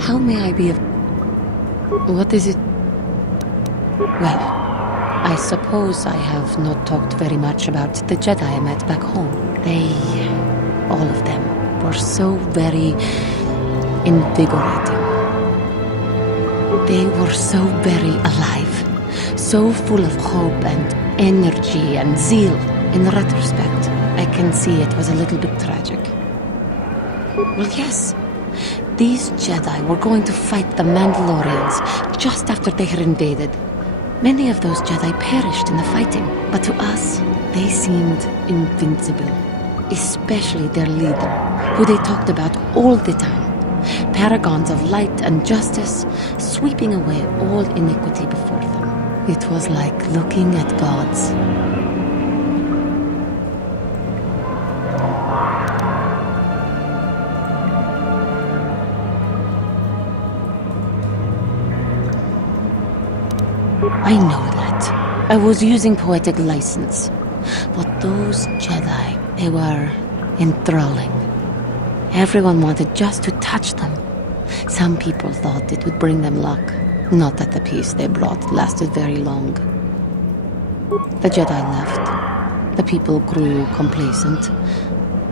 How may I be of... What is it? Well, I suppose I have not talked very much about the Jedi I met back home. They... all of them were so very invigorating. They were so very alive, so full of hope and energy and zeal. In retrospect, I can see it was a little bit tragic. Well, yes. These Jedi were going to fight the Mandalorians just after they had invaded. Many of those Jedi perished in the fighting, but to us, they seemed invincible. Especially their leader, who they talked about all the time. Paragons of light and justice, sweeping away all iniquity before them. It was like looking at gods. I know that. I was using poetic license. But those Jedi, they were enthralling. Everyone wanted just to touch them. Some people thought it would bring them luck. Not that the peace they brought lasted very long. The Jedi left. The people grew complacent.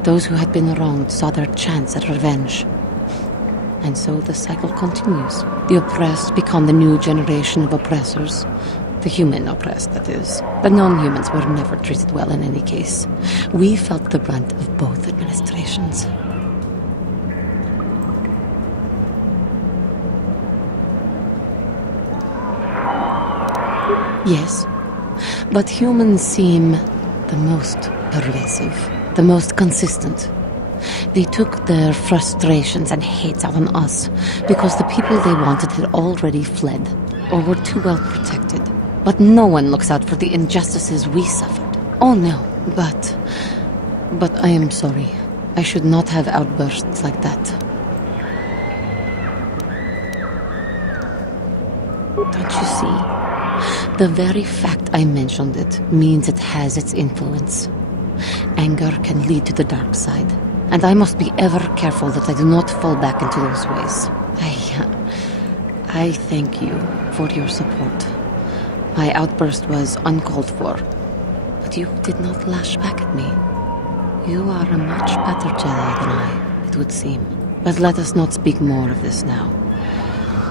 Those who had been wronged saw their chance at revenge. And so the cycle continues. The oppressed become the new generation of oppressors. The human oppressed, that is. The non-humans were never treated well in any case. We felt the brunt of both administrations. Yes, but humans seem the most pervasive, the most consistent. They took their frustrations and hates out on us because the people they wanted had already fled or were too well protected. But no one looks out for the injustices we suffered. Oh no, but I am sorry. I should not have outbursts like that. Don't you see? The very fact I mentioned it means it has its influence. Anger can lead to the dark side. And I must be ever careful that I do not fall back into those ways. I thank you for your support. My outburst was uncalled for, but you did not lash back at me. You are a much better Jedi than I, it would seem. But let us not speak more of this now.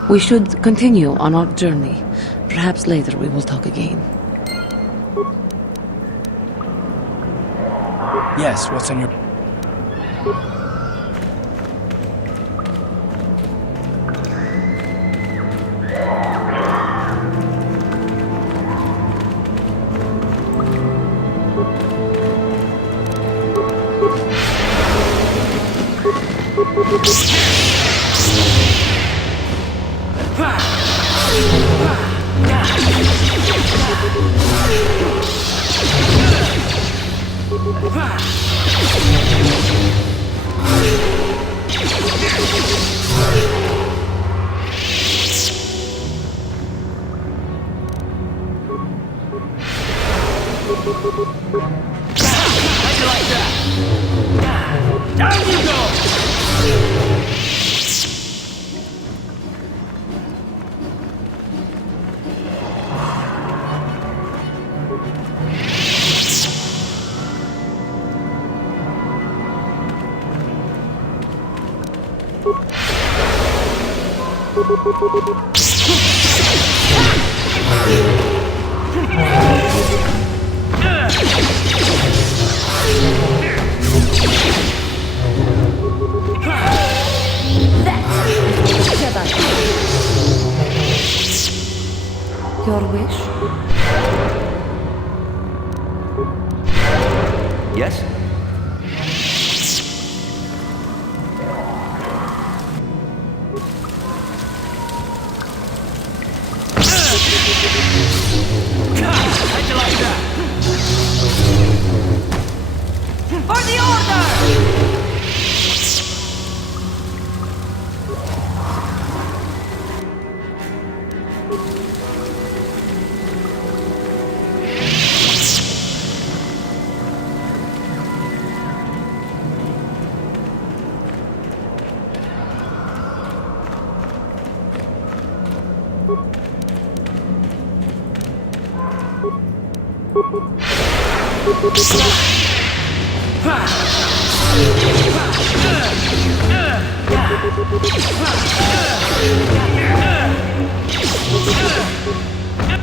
We should continue on our journey. Perhaps later we will talk again. Yes, what's on your... How'd you like that? Down you go! Your wish? Yes? How'd you like that? For the order!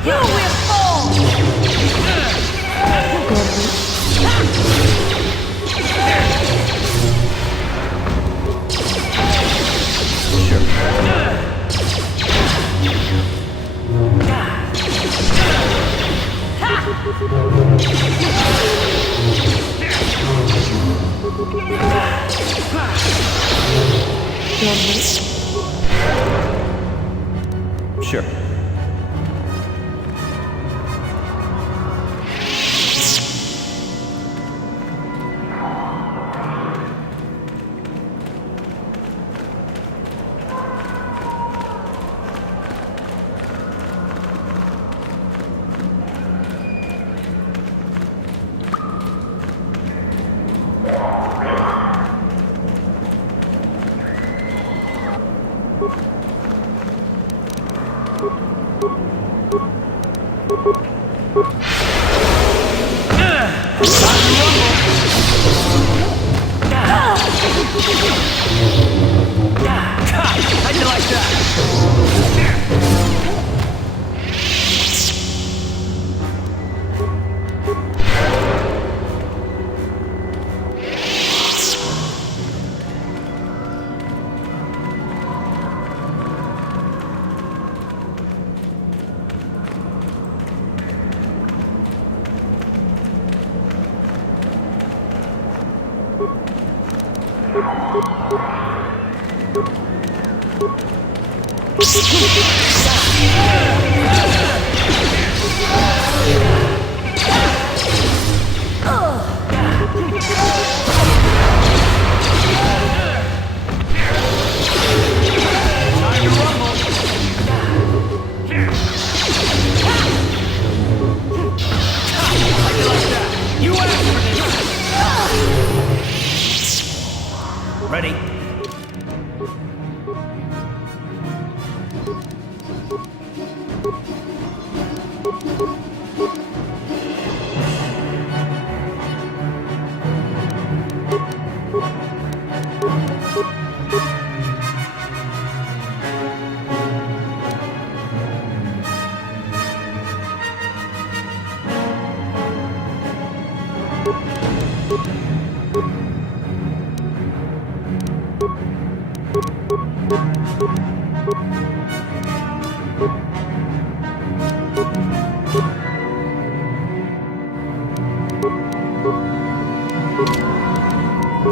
You will fall! Sure. How'd you like that? Ready?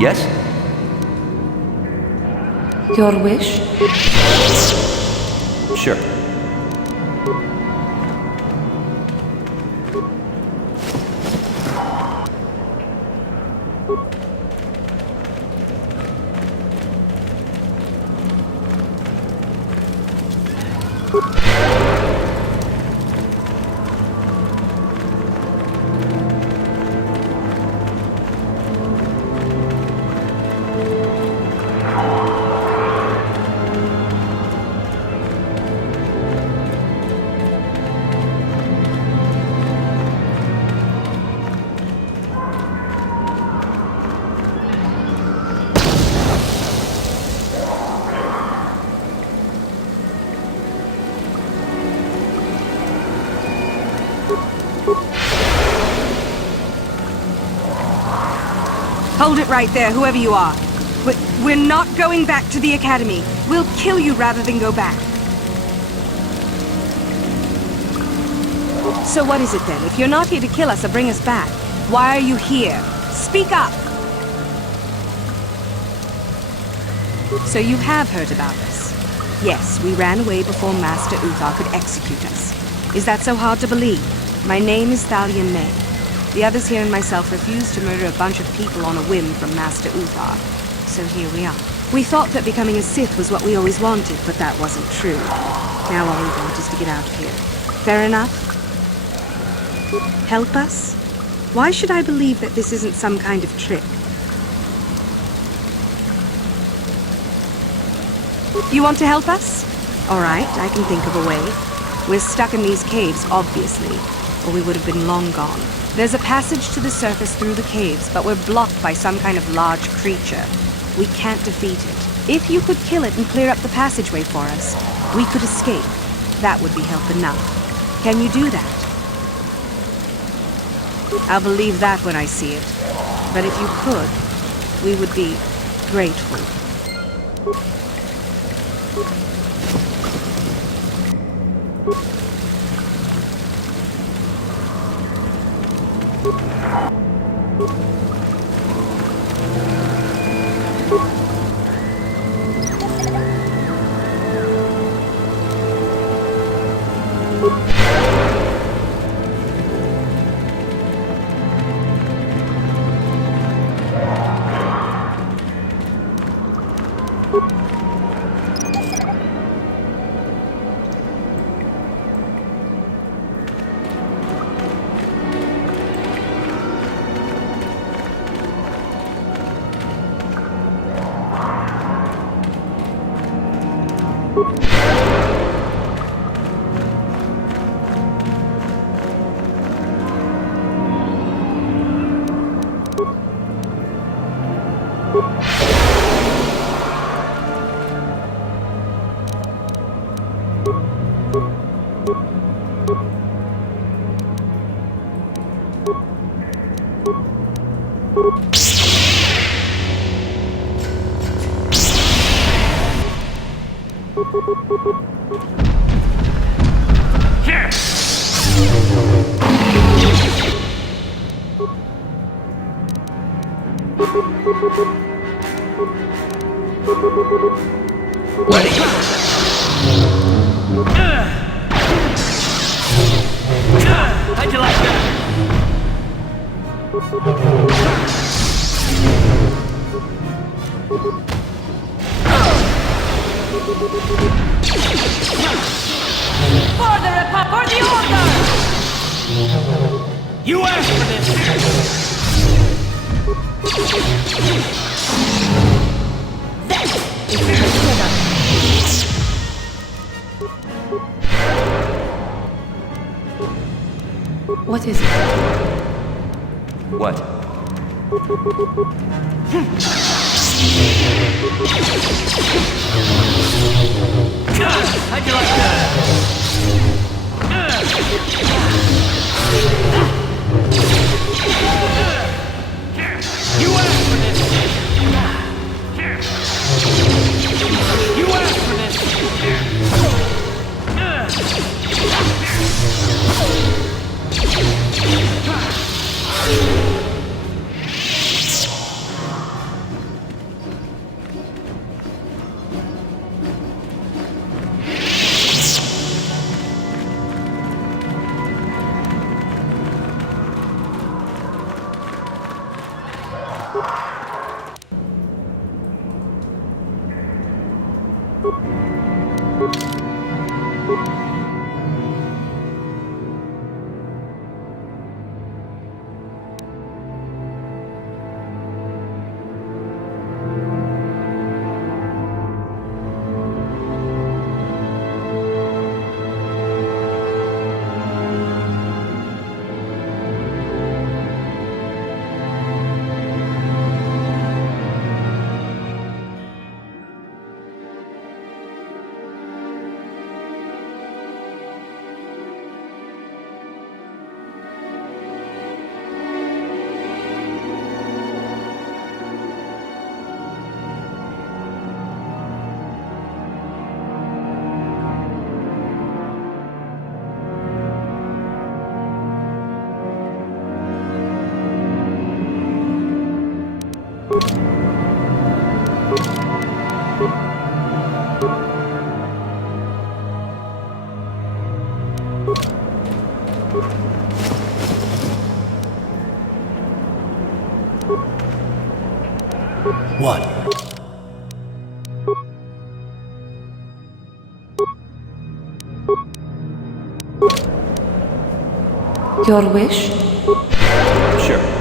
Yes? Your wish? Sure. Hold it right there, whoever you are. We're not going back to the Academy. We'll kill you rather than go back. So what is it then? If you're not here to kill us or bring us back, why are you here? Speak up! So you have heard about us. Yes, we ran away before Master Uthar could execute us. Is that so hard to believe? My name is Thalia May. The others here and myself refused to murder a bunch of people on a whim from Master Uthar. So here we are. We thought that becoming a Sith was what we always wanted, but that wasn't true. Now all we want is to get out of here. Fair enough? Help us? Why should I believe that this isn't some kind of trick? You want to help us? All right, I can think of a way. We're stuck in these caves, obviously, or we would have been long gone. There's a passage to the surface through the caves, but we're blocked by some kind of large creature. We can't defeat it. If you could kill it and clear up the passageway for us, we could escape. That would be help enough. Can you do that? I'll believe that when I see it. But if you could, we would be grateful. How'd you like that? For the Republic, for the Order! You asked for this! What is it? What? How'd you like that? You asked for this! You asked for this! What? Your wish? Sure.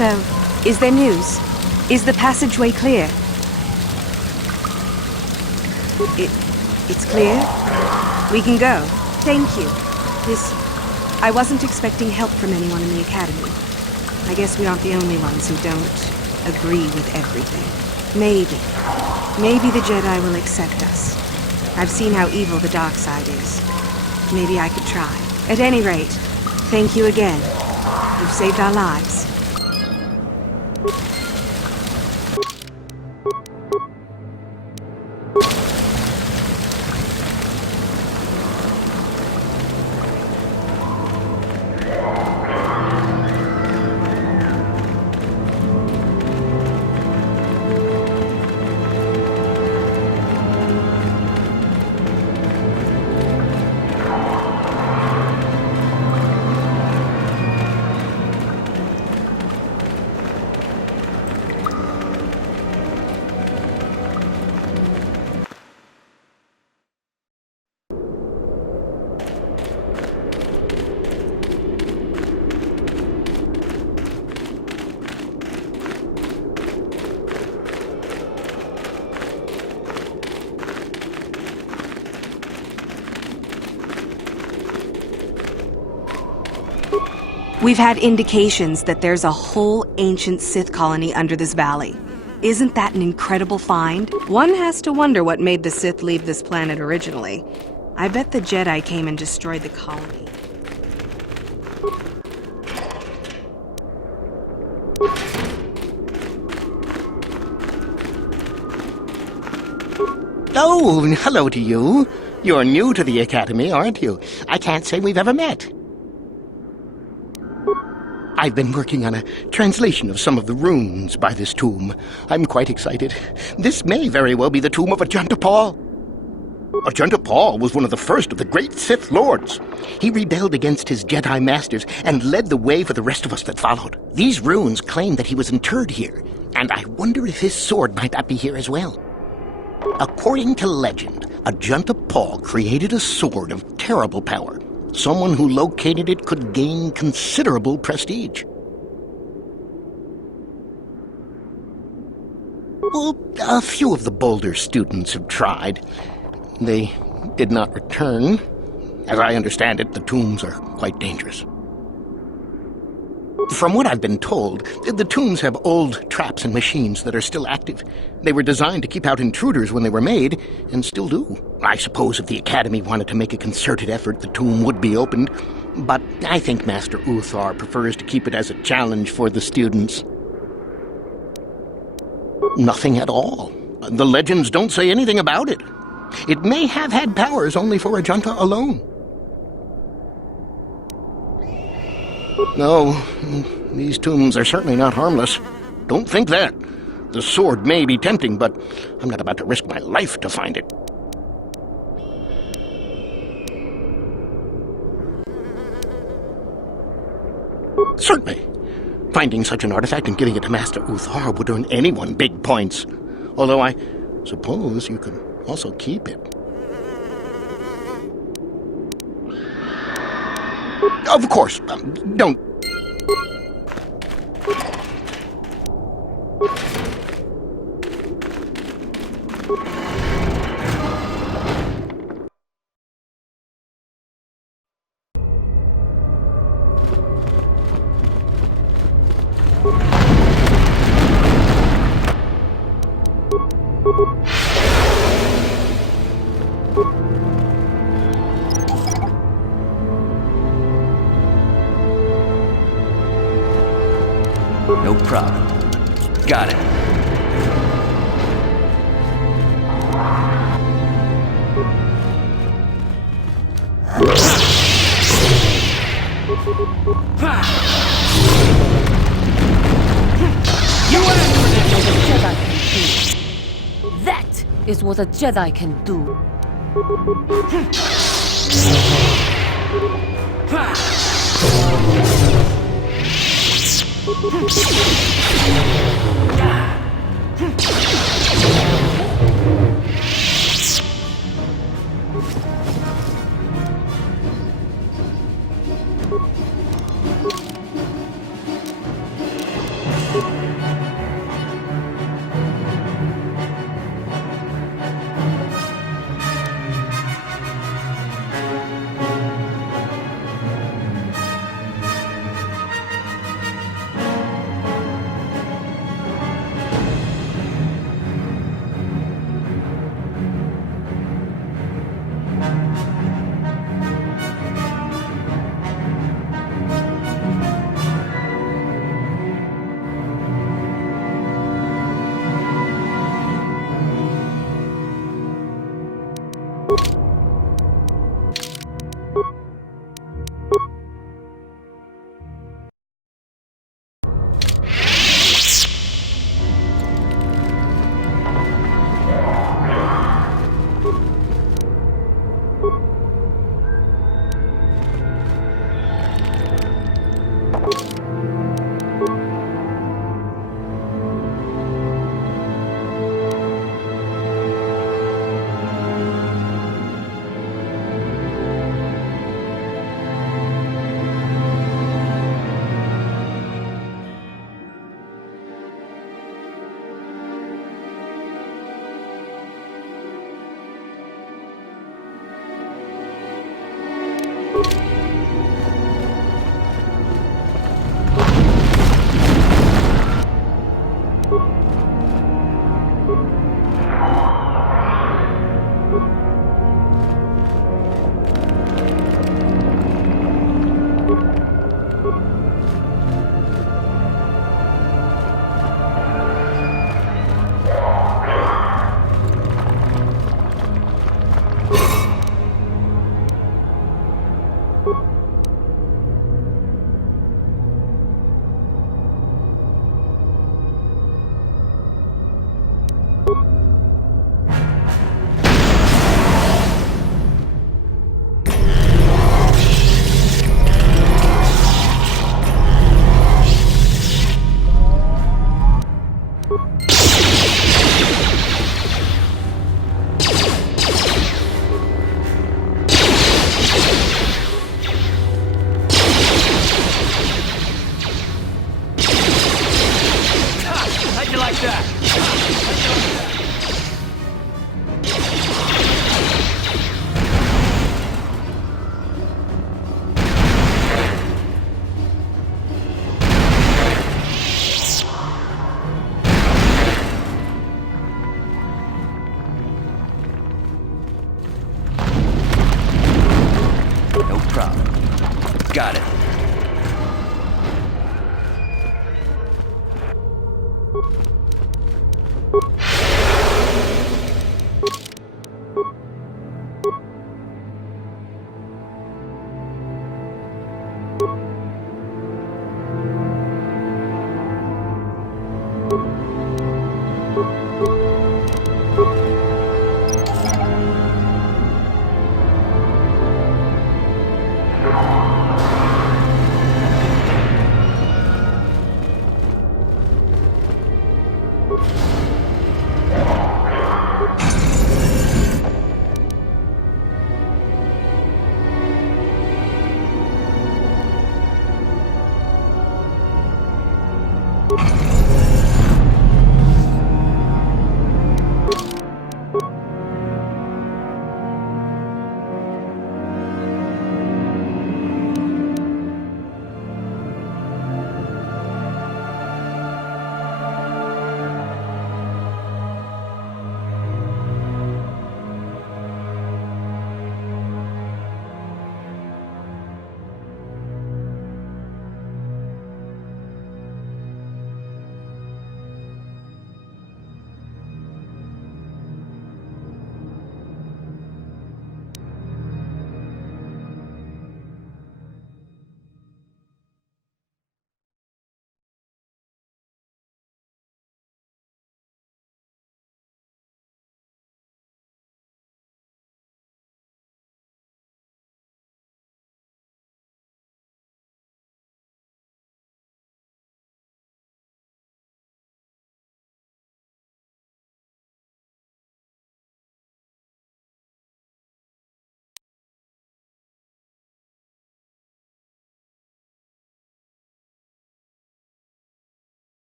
So, is there news? Is the passageway clear? It's clear? We can go. Thank you. I wasn't expecting help from anyone in the Academy. I guess we aren't the only ones who don't agree with everything. Maybe the Jedi will accept us. I've seen how evil the dark side is. Maybe I could try. At any rate, thank you again. You've saved our lives. We've had indications that there's a whole ancient Sith colony under this valley. Isn't that an incredible find? One has to wonder what made the Sith leave this planet originally. I bet the Jedi came and destroyed the colony. Oh, hello to you. You're new to the Academy, aren't you? I can't say we've ever met. I've been working on a translation of some of the runes by this tomb. I'm quite excited. This may very well be the tomb of Ajunta Pall. Ajunta Pall was one of the first of the great Sith Lords. He rebelled against his Jedi masters and led the way for the rest of us that followed. These runes claim that he was interred here, and I wonder if his sword might not be here as well. According to legend, Ajunta Pall created a sword of terrible power. Someone who located it could gain considerable prestige. Well, a few of the Boulder students have tried. They did not return. As I understand it, the tombs are quite dangerous. From what I've been told, the tombs have old traps and machines that are still active. They were designed to keep out intruders when they were made, and still do. I suppose if the Academy wanted to make a concerted effort, the tomb would be opened. But I think Master Uthar prefers to keep it as a challenge for the students. Nothing at all. The legends don't say anything about it. It may have had powers only for Ajunta alone. No, these tombs are certainly not harmless. Don't think that. The sword may be tempting, but I'm not about to risk my life to find it. Certainly. Finding such an artifact and giving it to Master Uthar would earn anyone big points. Although I suppose you could also keep it. Of course, don't. No problem. Got it. That is what a Jedi can do.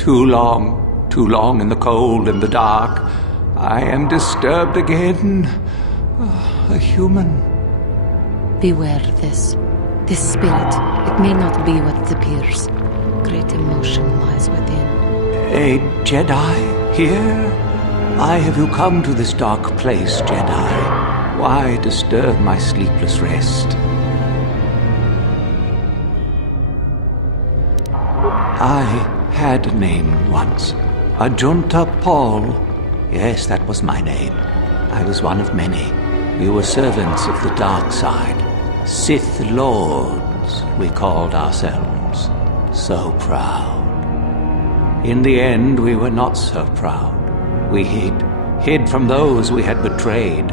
Too long in the cold and the dark. I am disturbed again. A human. Beware this. This spirit, it may not be what it appears. Great emotion lies within. A Jedi here? Why have you come to this dark place, Jedi? Why disturb my sleepless rest? I had a name once. Ajunta Pall. Yes, that was my name. I was one of many. We were servants of the dark side. Sith Lords, we called ourselves. So proud. In the end, we were not so proud. We hid from those we had betrayed.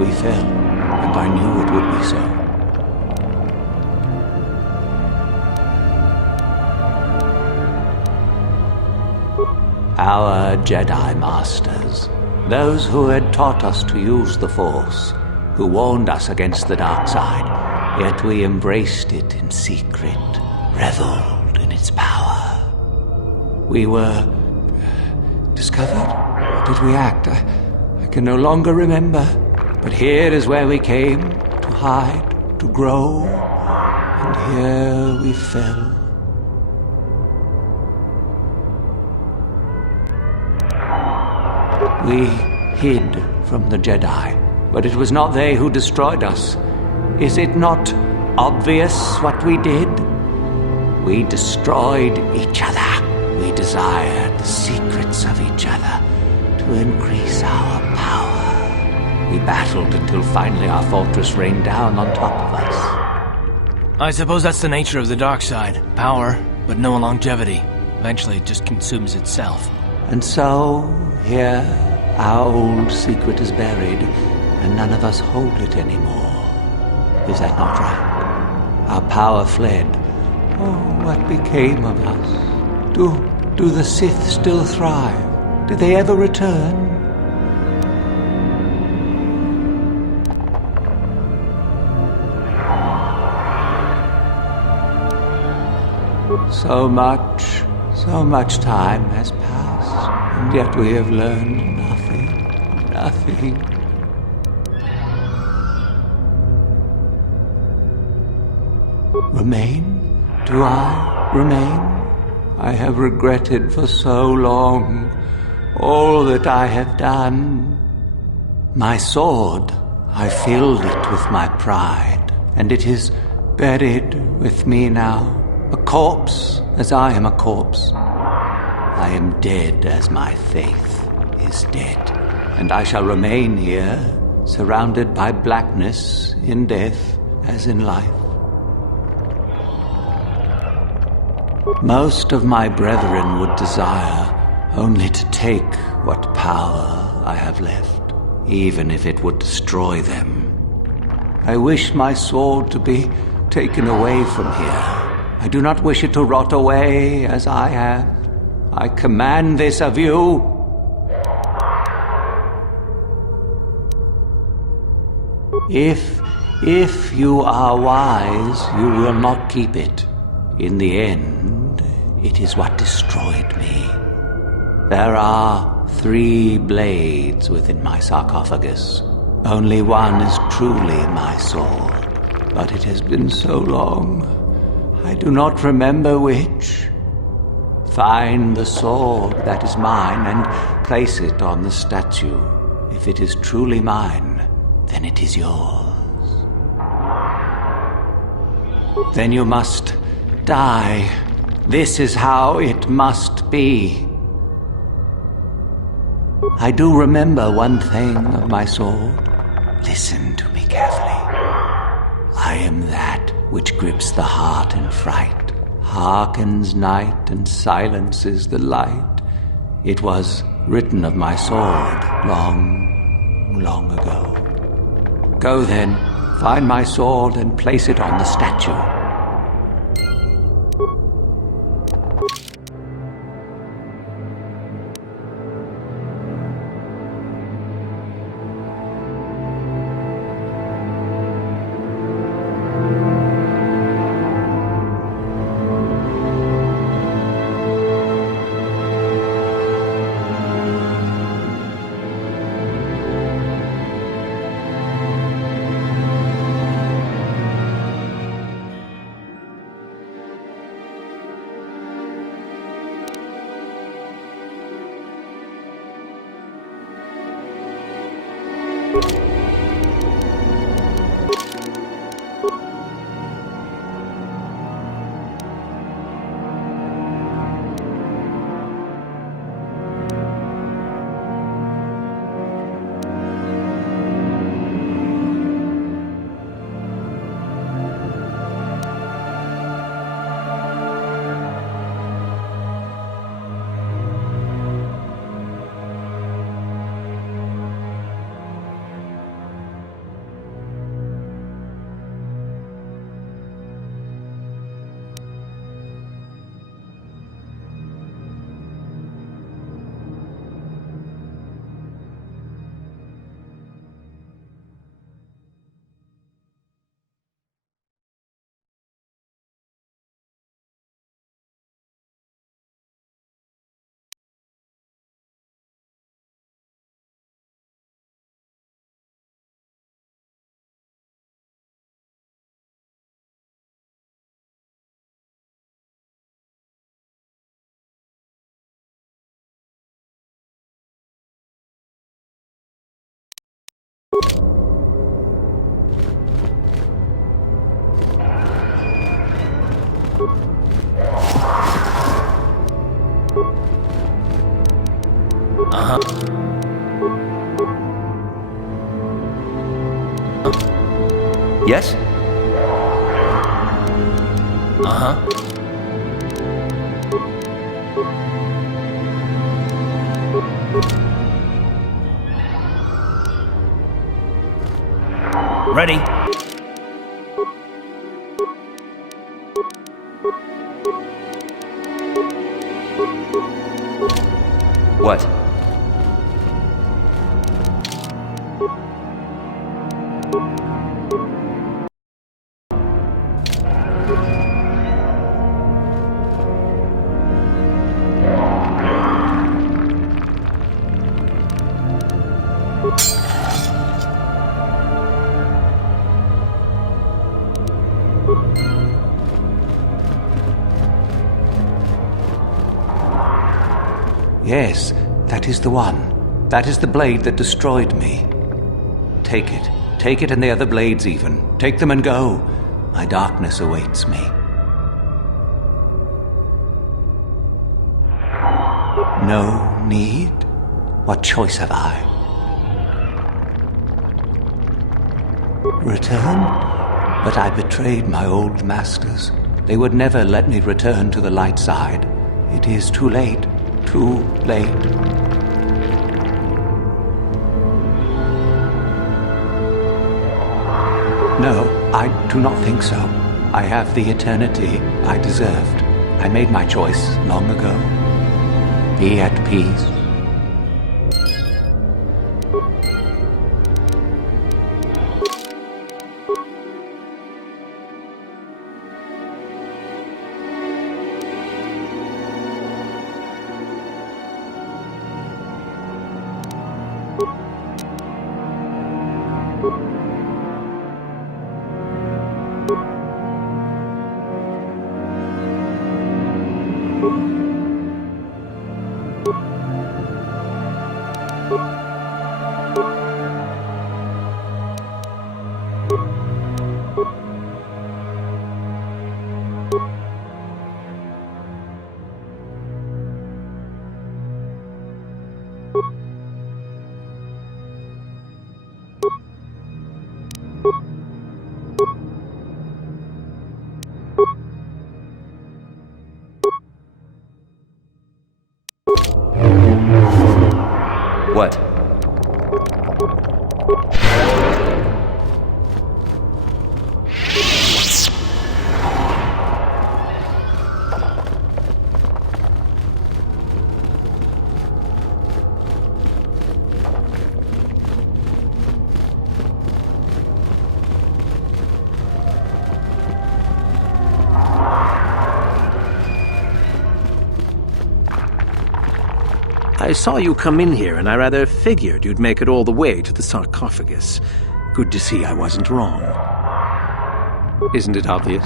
We fell, and I knew it would be so. Our Jedi Masters, those who had taught us to use the Force, who warned us against the dark side, yet we embraced it in secret, reveled in its power. We were discovered? Or did we act? I can no longer remember. But here is where we came, to hide, to grow, and here we fell. We hid from the Jedi, but it was not they who destroyed us. Is it not obvious what we did? We destroyed each other. We desired the secrets of each other to increase our power. We battled until finally our fortress rained down on top of us. I suppose that's the nature of the dark side. Power, but no longevity. Eventually it just consumes itself. And so, here, our old secret is buried, and none of us hold it anymore. Is that not right? Our power fled. Oh, what became of us? Do the Sith still thrive? Did they ever return? So much time has passed, and yet we have learned nothing. Remain? Do I remain? I have regretted for so long all that I have done. My sword, I filled it with my pride, and it is buried with me now. A corpse, as I am a corpse. I am dead as my faith is dead, and I shall remain here, surrounded by blackness in death as in life. Most of my brethren would desire only to take what power I have left, even if it would destroy them. I wish my sword to be taken away from here, I do not wish it to rot away as I have. I command this of you. If you are wise, you will not keep it. In the end, it is what destroyed me. There are 3 blades within my sarcophagus. Only one is truly my sword. But it has been so long, I do not remember which. Find the sword that is mine and place it on the statue. If it is truly mine, then it is yours. Then you must die. This is how it must be. I do remember one thing of my sword. Listen to me carefully. I am that which grips the heart in fright, hearkens night and silences the light. It was written of my sword long, long ago. Go then, find my sword and place it on the statue. Yes? Ready. What? Yes, that is the one. That is the blade that destroyed me. Take it. Take it and the other blades even. Take them and go. My darkness awaits me. No need? What choice have I? Return? But I betrayed my old masters. They would never let me return to the light side. It is too late. Too late. No, I do not think so. I have the eternity I deserved. I made my choice long ago. Be at peace. What? I saw you come in here, and I rather figured you'd make it all the way to the sarcophagus. Good to see I wasn't wrong. Isn't it obvious?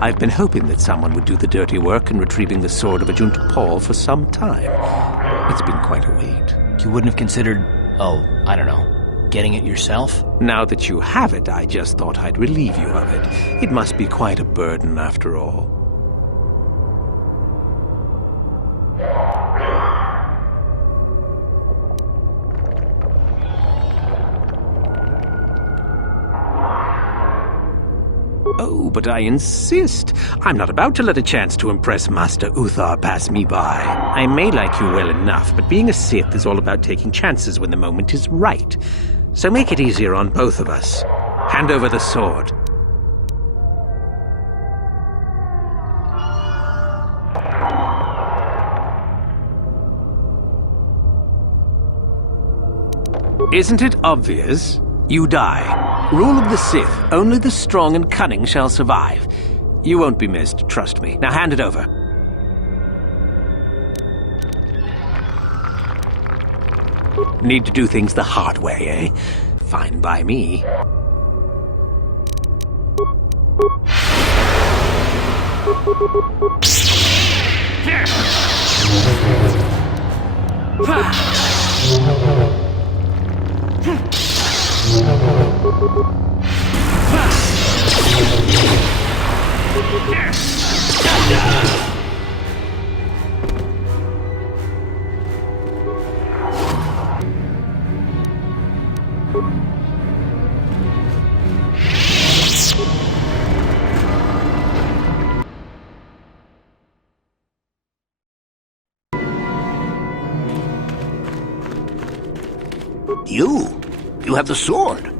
I've been hoping that someone would do the dirty work in retrieving the sword of Ajunta Pall for some time. It's been quite a wait. You wouldn't have considered, I don't know, getting it yourself? Now that you have it, I just thought I'd relieve you of it. It must be quite a burden after all. Oh, but I insist. I'm not about to let a chance to impress Master Uthar pass me by. I may like you well enough, but being a Sith is all about taking chances when the moment is right. So make it easier on both of us. Hand over the sword. Isn't it obvious? You die. Rule of the Sith. Only the strong and cunning shall survive. You won't be missed, trust me. Now hand it over. Need to do things the hard way, eh? Fine by me. You have the sword.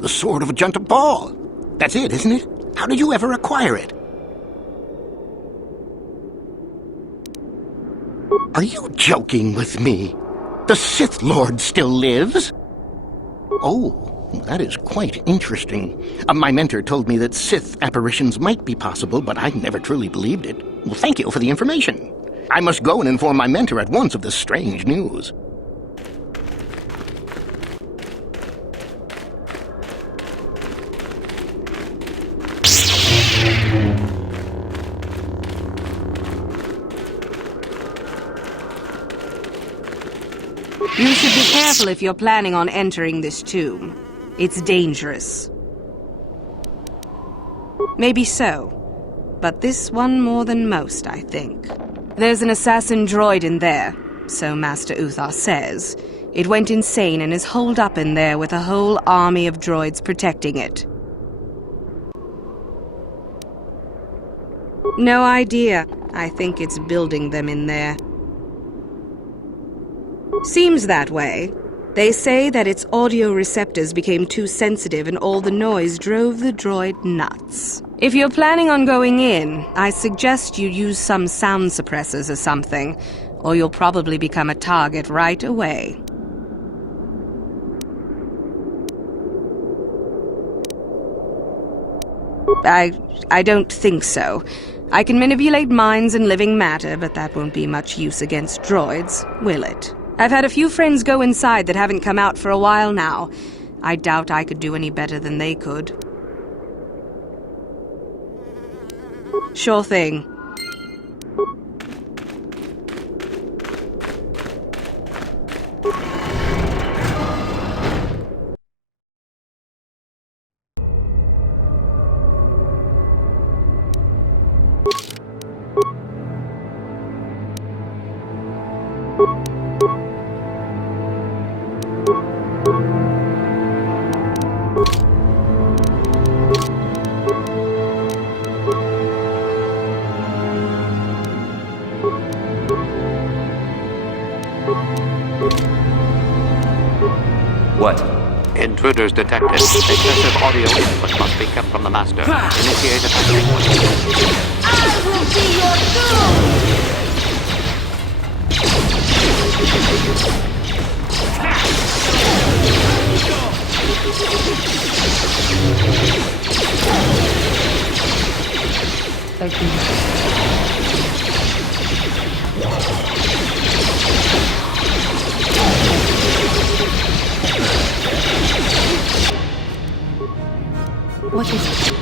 The sword of Ajunta Pall. That's it, isn't it? How did you ever acquire it? Are you joking with me? The Sith Lord still lives? Oh, that is quite interesting. My mentor told me that Sith apparitions might be possible, but I never truly believed it. Well, thank you for the information. I must go and inform my mentor at once of this strange news. You should be careful if you're planning on entering this tomb. It's dangerous. Maybe so, but this one more than most, I think. There's an assassin droid in there, so Master Uthar says. It went insane and is holed up in there with a whole army of droids protecting it. No idea. I think it's building them in there. Seems that way. They say that its audio receptors became too sensitive and all the noise drove the droid nuts. If you're planning on going in, I suggest you use some sound suppressors or something, or you'll probably become a target right away. I don't think so. I can manipulate minds and living matter, but that won't be much use against droids, will it? I've had a few friends go inside that haven't come out for a while now. I doubt I could do any better than they could. Sure thing. What? Intruders detected. Excessive audio input must be kept from the master. Initiate attack sequence. I will be your doom! What is it?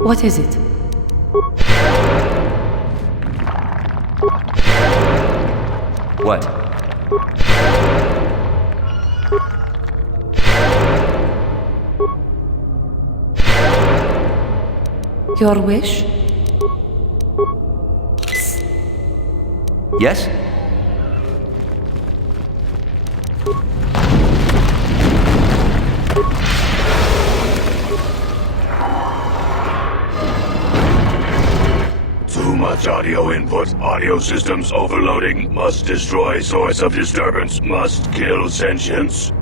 What is it? What? Your wish? Yes? Too much audio input. Audio systems overloading. Must destroy source of disturbance. Must kill sentience.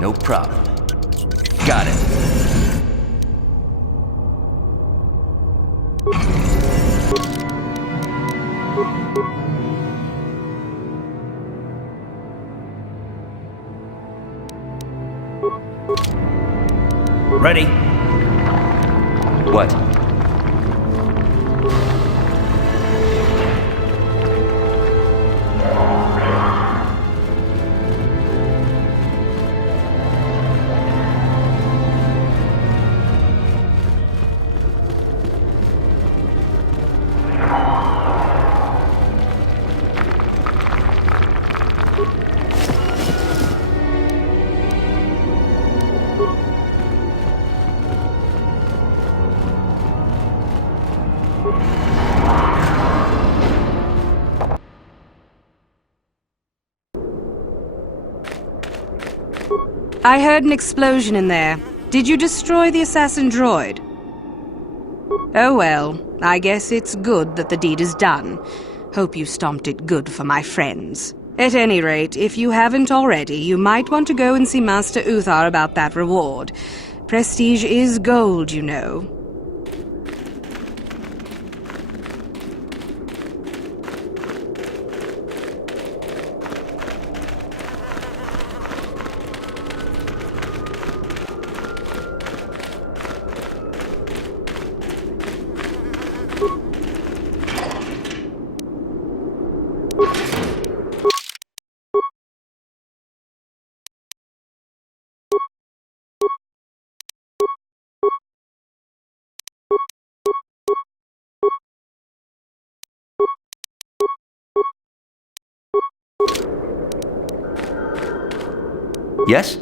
No problem. Got it. Ready? What? I heard an explosion in there. Did you destroy the assassin droid? Oh well, I guess it's good that the deed is done. Hope you stomped it good for my friends. At any rate, if you haven't already, you might want to go and see Master Uthar about that reward. Prestige is gold, you know. Yes?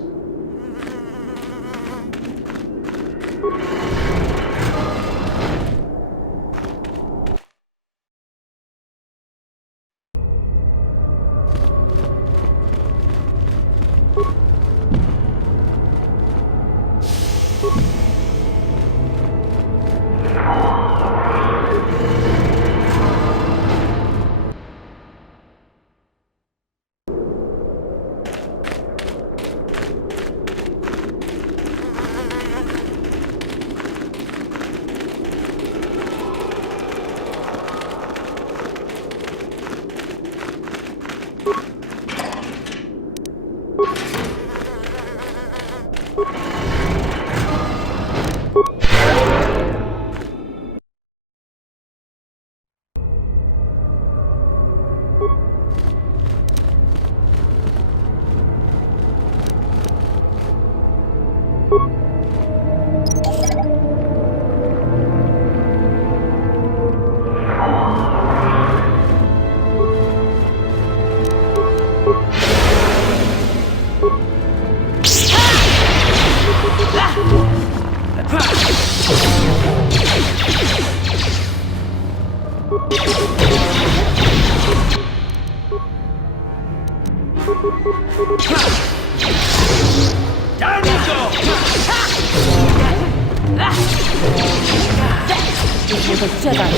the Jedi.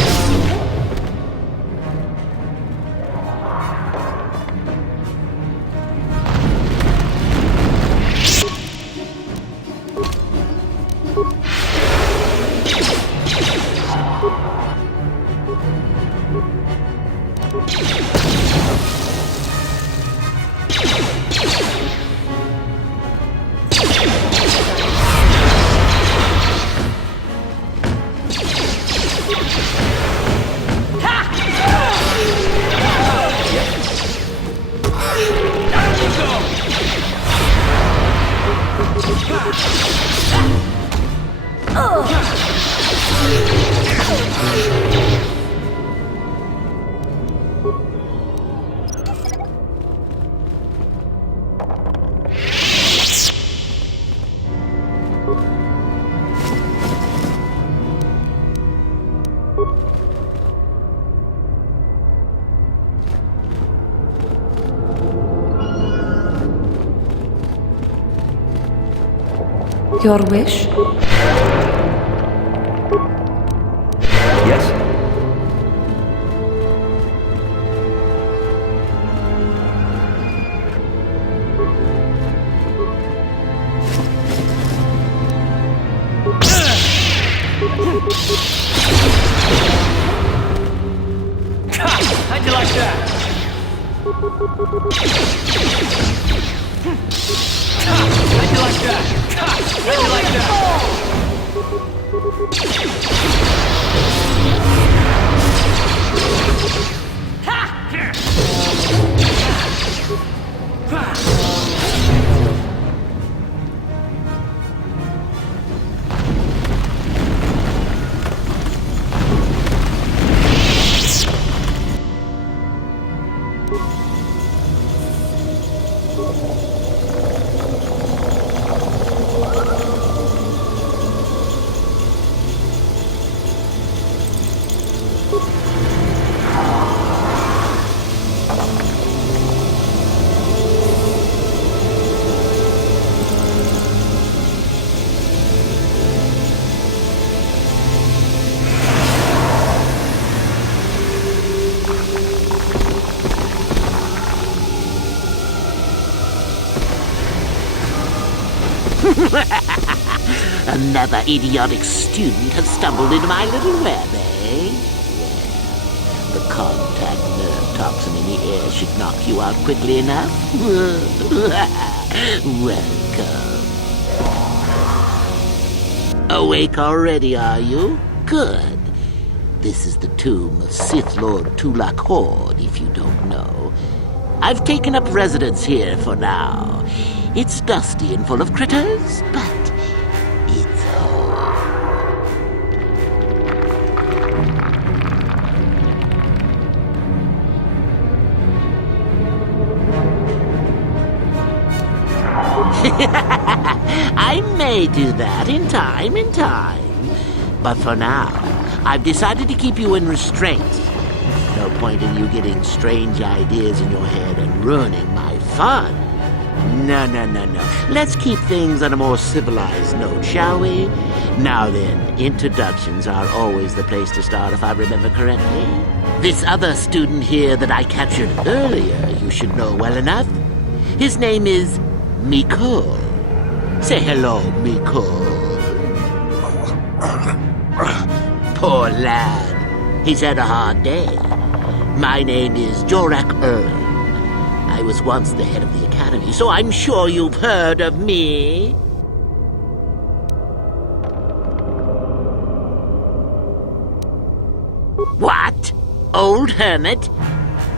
Your wish? Yes? How'd you like that? How'd you like that? How'd you like Another idiotic student has stumbled into my little web, eh? Well, the contact nerve toxin in the air should knock you out quickly enough. Welcome. Awake already, are you? Good. This is the tomb of Sith Lord Tulak Horde, if you don't know. I've taken up residence here for now. It's dusty and full of critters, but it's home. I may do that in time. But for now, I've decided to keep you in restraint. No point in you getting strange ideas in your head and ruining my fun. No. Let's keep things on a more civilized note, shall we? Now then, introductions are always the place to start, if I remember correctly. This other student here that I captured earlier, you should know well enough. His name is Mikol. Say hello, Mikol. Poor lad. He's had a hard day. My name is Jorak Ern. I was once the head of the academy, so I'm sure you've heard of me. What? Old hermit?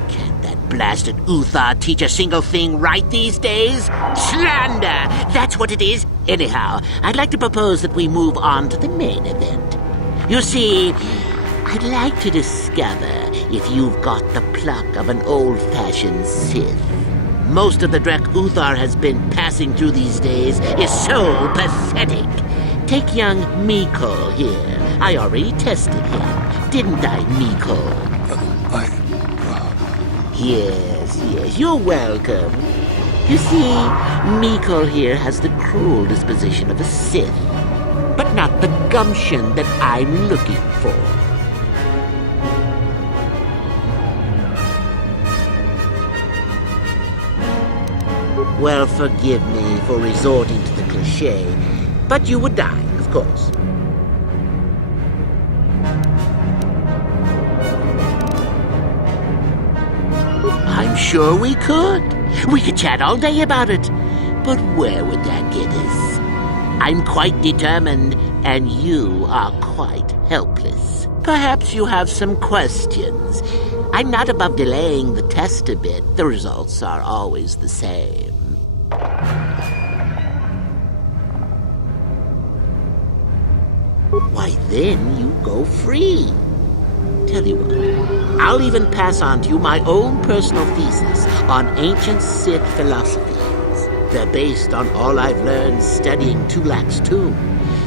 Can't that blasted Uthar teach a single thing right these days? Slander! That's what it is. Anyhow, I'd like to propose that we move on to the main event. You see, I'd like to discover if you've got the pluck of an old-fashioned Sith. Most of the dreck Uthar has been passing through these days is so pathetic. Take young Mikol here. I already tested him, didn't I, Mikol? Yes, you're welcome. You see, Mikol here has the cruel disposition of a Sith, but not the gumption that I'm looking for. Well, forgive me for resorting to the cliché, but you would die, of course. I'm sure we could. We could chat all day about it. But where would that get us? I'm quite determined, and you are quite helpless. Perhaps you have some questions. I'm not above delaying the test a bit. The results are always the same. Why, then you go free. Tell you what, I'll even pass on to you my own personal thesis on ancient Sith philosophies. They're based on all I've learned studying Tulak's tomb.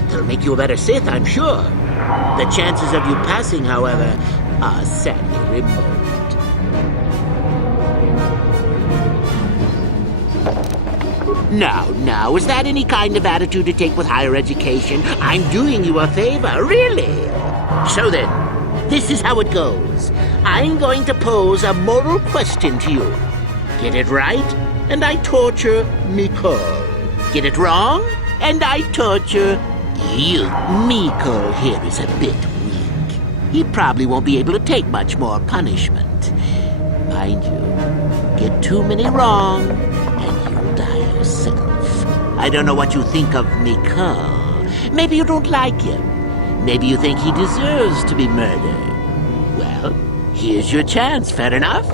They'll make you a better Sith, I'm sure. The chances of you passing, however, are sadly remote. Now, is that any kind of attitude to take with higher education? I'm doing you a favor, really. So then, this is how it goes. I'm going to pose a moral question to you. Get it right, and I torture Miko. Get it wrong, and I torture you. Miko here is a bit weak. He probably won't be able to take much more punishment. Mind you, get too many wrong, and you'll die yourself. I don't know what you think of Miko. Maybe you don't like him. Maybe you think he deserves to be murdered. Well, here's your chance, fair enough?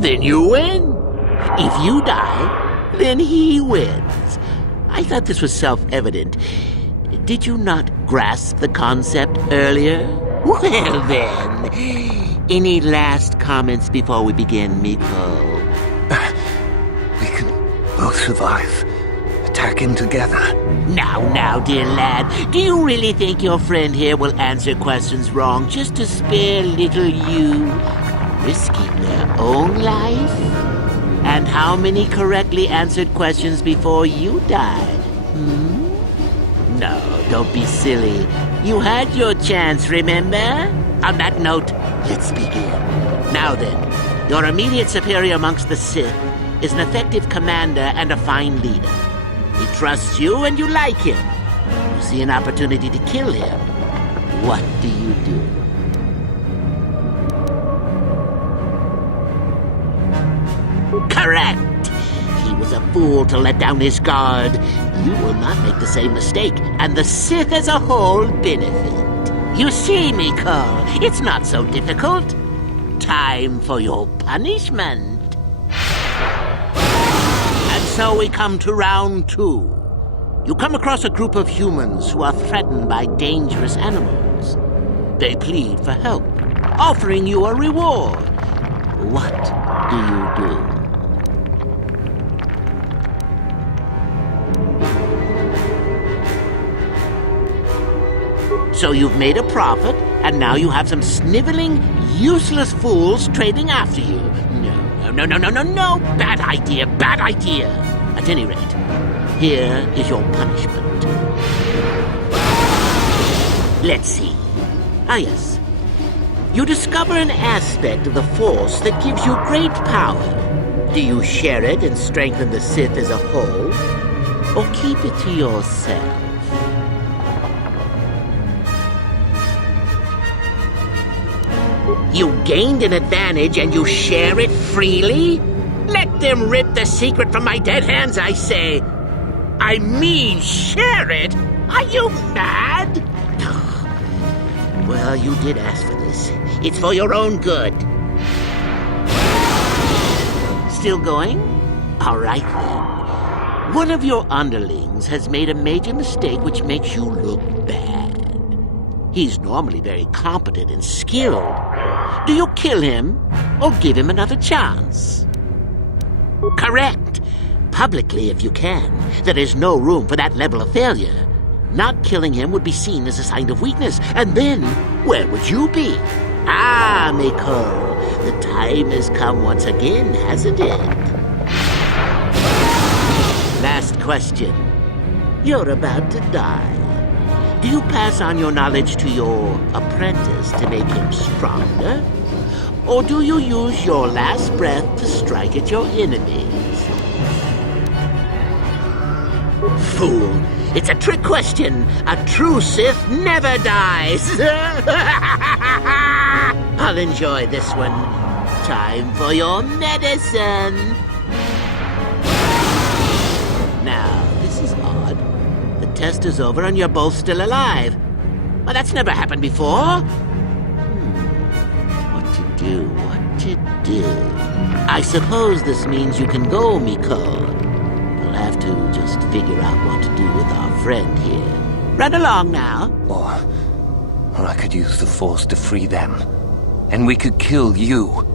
Then you win. If you die, then he wins. I thought this was self-evident. Did you not grasp the concept earlier? Well then, any last comments before we begin, Miko? We can both survive. Attack him together. Now, dear lad, do you really think your friend here will answer questions wrong just to spare little you, risking their own life? And how many correctly answered questions before you died? No, don't be silly. You had your chance, remember? On that note, let's begin. Now then, your immediate superior amongst the Sith is an effective commander and a fine leader. He trusts you and you like him. You see an opportunity to kill him. What do you do? Correct! He was a fool to let down his guard. You will not make the same mistake, and the Sith as a whole benefit. You see, Miko, it's not so difficult. Time for your punishment. And so we come to round 2. You come across a group of humans who are threatened by dangerous animals. They plead for help, offering you a reward. What do you do? So you've made a profit, and now you have some sniveling, useless fools trading after you. No. Bad idea. At any rate, here is your punishment. Let's see. Ah, yes. You discover an aspect of the Force that gives you great power. Do you share it and strengthen the Sith as a whole, or keep it to yourself? You gained an advantage and you share it freely? Let them rip the secret from my dead hands, I say. I mean, share it? Are you mad? Well, you did ask for this. It's for your own good. Still going? All right, then. One of your underlings has made a major mistake which makes you look bad. He's normally very competent and skilled. Do you kill him or give him another chance? Correct. Publicly, if you can. There is no room for that level of failure. Not killing him would be seen as a sign of weakness, and then where would you be? Ah, Miko, the time has come once again, hasn't it? Last question. You're about to die. Do you pass on your knowledge to your apprentice to make him stronger? Or do you use your last breath to strike at your enemies? Fool! It's a trick question! A true Sith never dies! I'll enjoy this one. Time for your medicine! Now, this is odd. The test is over and you're both still alive. Well, that's never happened before. What to do? I suppose this means you can go, Miko. We'll have to just figure out what to do with our friend here. Run along now. Or I could use the Force to free them. And we could kill you.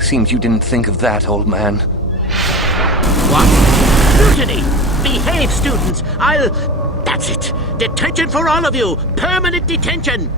Seems you didn't think of that, old man. What? Mutiny! Behave, students! That's it! Detention for all of you! Permanent detention!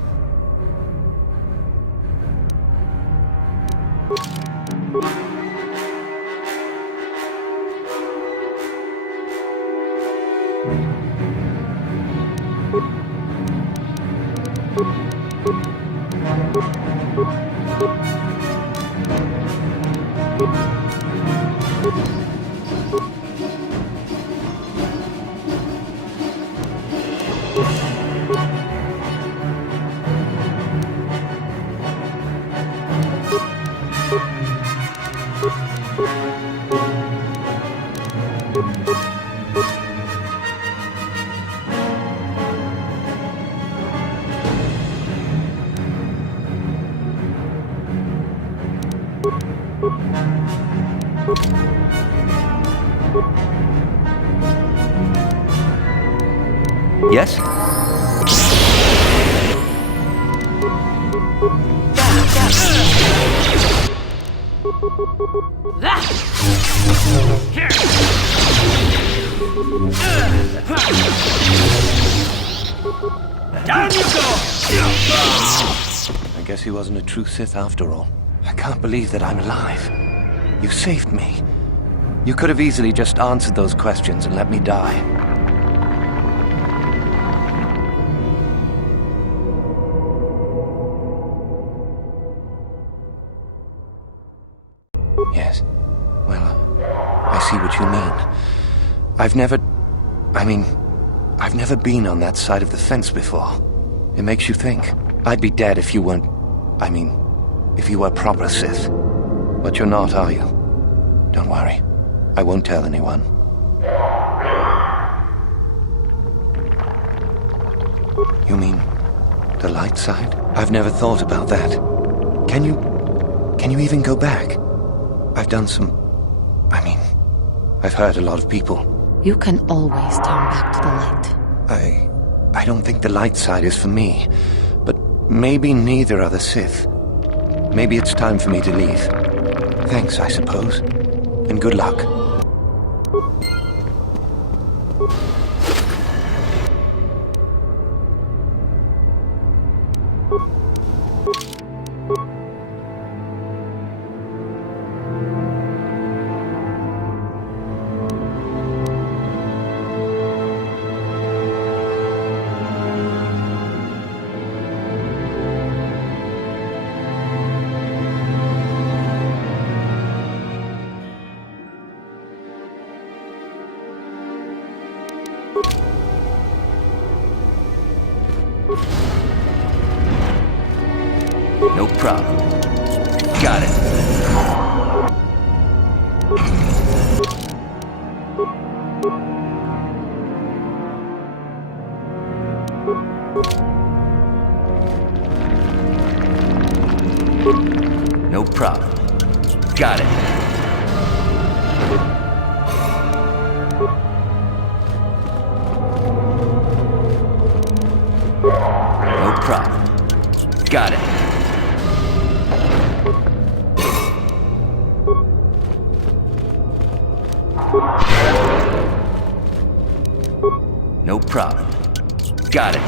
Yes? Down you go! I guess he wasn't a true Sith after all. I can't believe that I'm alive. You saved me. You could have easily just answered those questions and let me die. Yes. Well, I see what you mean. I've never been on that side of the fence before. It makes you think. I'd be dead if you weren't... if you were proper Sith. But you're not, are you? Don't worry. I won't tell anyone. You mean the light side? I've never thought about that. Can you even go back? I've done some... I've hurt a lot of people. You can always turn back to the light. I don't think the light side is for me. But maybe neither are the Sith. Maybe it's time for me to leave. Thanks, I suppose. And good luck. No problem. Got it. No problem. Got it. No problem. Got it. No problem. Got it.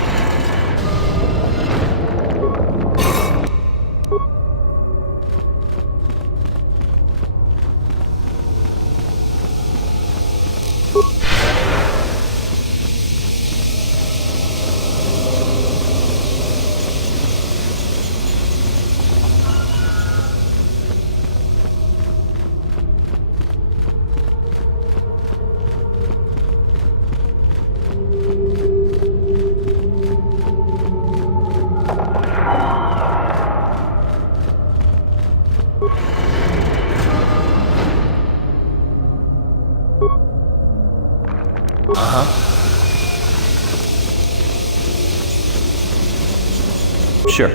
Sure.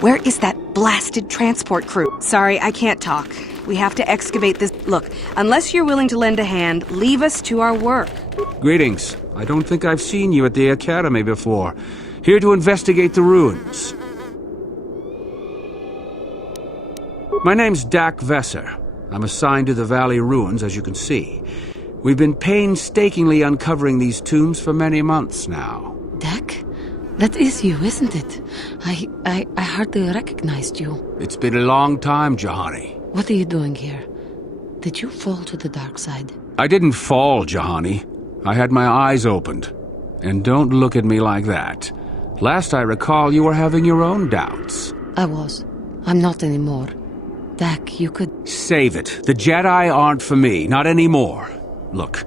Where is that blasted transport crew? Sorry, I can't talk. We have to excavate this. Look, unless you're willing to lend a hand, leave us to our work. Greetings. I don't think I've seen you at the Academy before. Here to investigate the ruins. My name's Dak Vesser. I'm assigned to the Valley Ruins, as you can see. We've been painstakingly uncovering these tombs for many months now. Dak? That is you, isn't it? I hardly recognized you. It's been a long time, Jahani. What are you doing here? Did you fall to the dark side? I didn't fall, Jahani. I had my eyes opened. And don't look at me like that. Last I recall, you were having your own doubts. I was. I'm not anymore. Dak, you could... Save it. The Jedi aren't for me, not anymore. Look,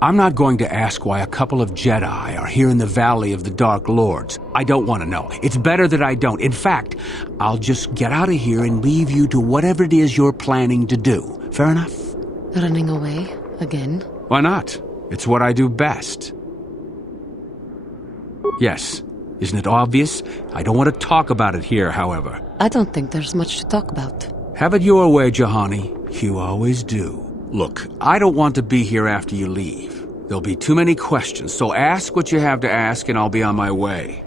I'm not going to ask why a couple of Jedi are here in the Valley of the Dark Lords. I don't want to know. It's better that I don't. In fact, I'll just get out of here and leave you to whatever it is you're planning to do. Fair enough? Running away? Again? Why not? It's what I do best. Yes. Isn't it obvious? I don't want to talk about it here, however. I don't think there's much to talk about. Have it your way, Jahani. You always do. Look, I don't want to be here after you leave. There'll be too many questions, so ask what you have to ask and I'll be on my way.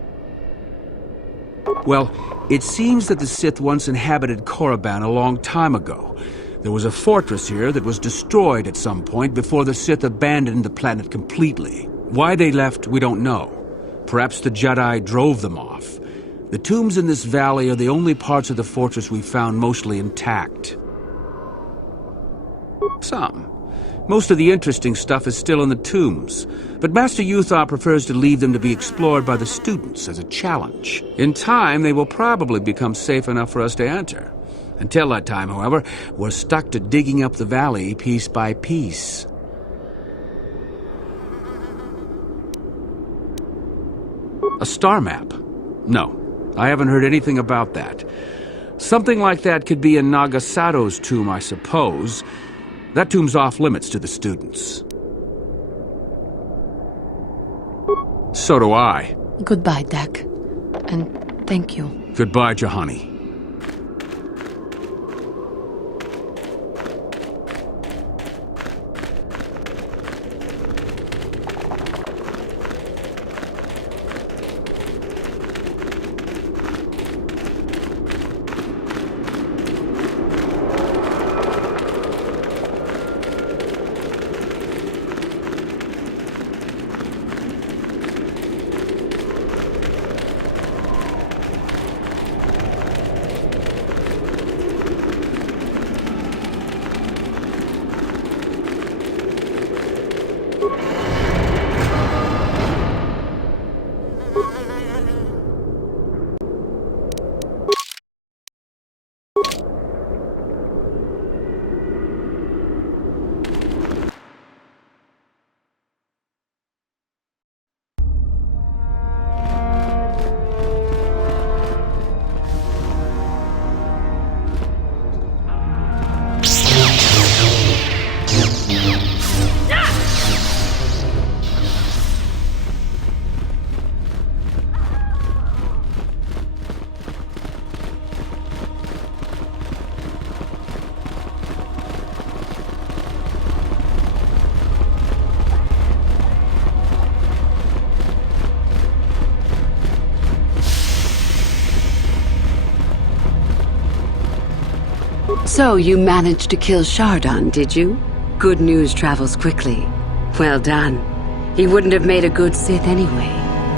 Well, it seems that the Sith once inhabited Korriban a long time ago. There was a fortress here that was destroyed at some point before the Sith abandoned the planet completely. Why they left, we don't know. Perhaps the Jedi drove them off. The tombs in this valley are the only parts of the fortress we found mostly intact. Some. Most of the interesting stuff is still in the tombs, but Master Uthar prefers to leave them to be explored by the students as a challenge. In time, they will probably become safe enough for us to enter. Until that time, however, we're stuck to digging up the valley piece by piece. A star map? No, I haven't heard anything about that. Something like that could be in Nagasato's tomb, I suppose. That tomb's off-limits to the students. So do I. Goodbye, Dak. And thank you. Goodbye, Juhani. So you managed to kill Shardon, did you? Good news travels quickly. Well done. He wouldn't have made a good Sith anyway.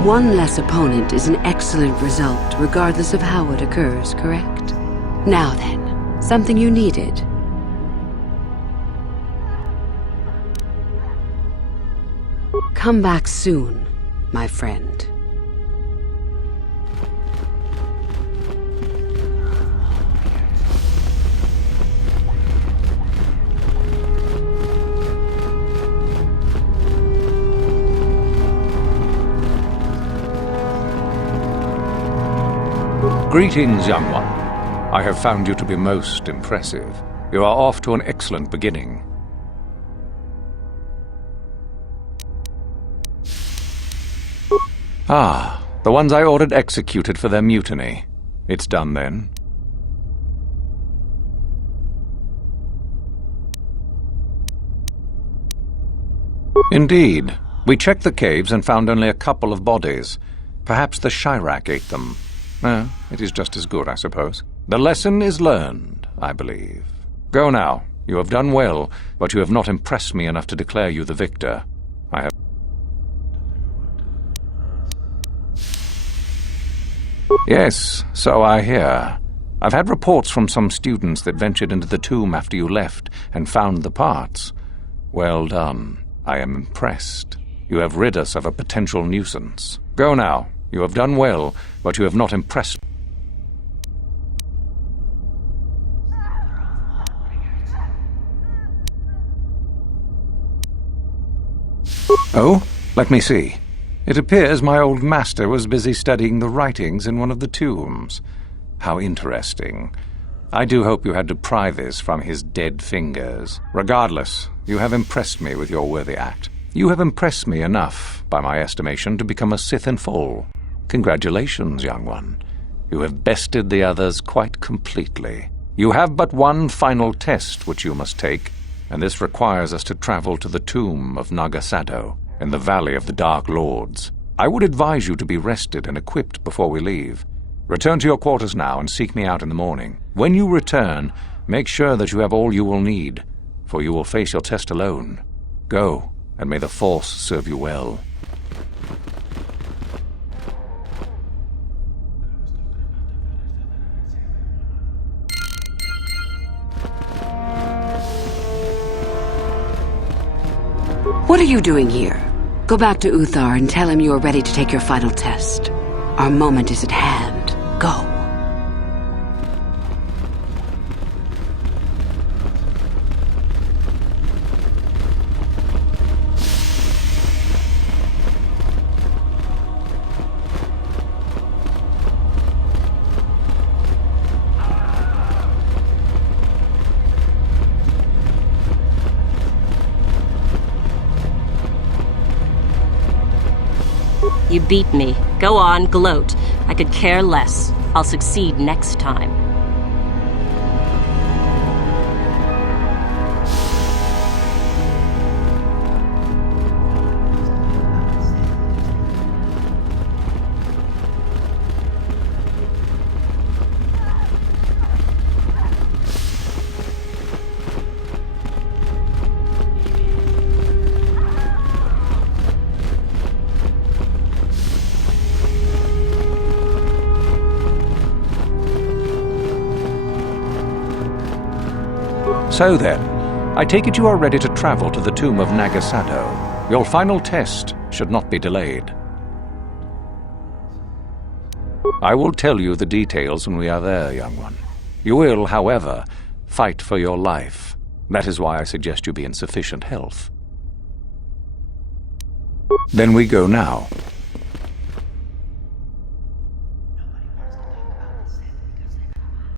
One less opponent is an excellent result, regardless of how it occurs, correct? Now then, something you needed. Come back soon, my friend. Greetings, young one. I have found you to be most impressive. You are off to an excellent beginning. Ah, the ones I ordered executed for their mutiny. It's done then. Indeed. We checked the caves and found only a couple of bodies. Perhaps the Chirac ate them. It is just as good, I suppose. The lesson is learned, I believe. Go now. You have done well, but you have not impressed me enough to declare you the victor. I have... Yes, so I hear. I've had reports from some students that ventured into the tomb after you left and found the parts. Well done. I am impressed. You have rid us of a potential nuisance. Go now. You have done well, but you have not impressed me. Oh, let me see. It appears my old master was busy studying the writings in one of the tombs. How interesting. I do hope you had to pry this from his dead fingers. Regardless, you have impressed me with your worthy act. You have impressed me enough, by my estimation, to become a Sith in full. Congratulations, young one. You have bested the others quite completely. You have but one final test which you must take. and this requires us to travel to the tomb of Nagasado in the Valley of the Dark Lords. I would advise you to be rested and equipped before we leave. Return to your quarters now and seek me out in the morning. When you return, make sure that you have all you will need, for you will face your test alone. Go, and may the Force serve you well. What are you doing here? Go back to Uthar and tell him you are ready to take your final test. Our moment is at hand. Go. You beat me. Go on, gloat. I could care less. I'll succeed next time. So then, I take it you are ready to travel to the tomb of Nagasado. Your final test should not be delayed. I will tell you the details when we are there, young one. You will, however, fight for your life. That is why I suggest you be in sufficient health. Then we go now.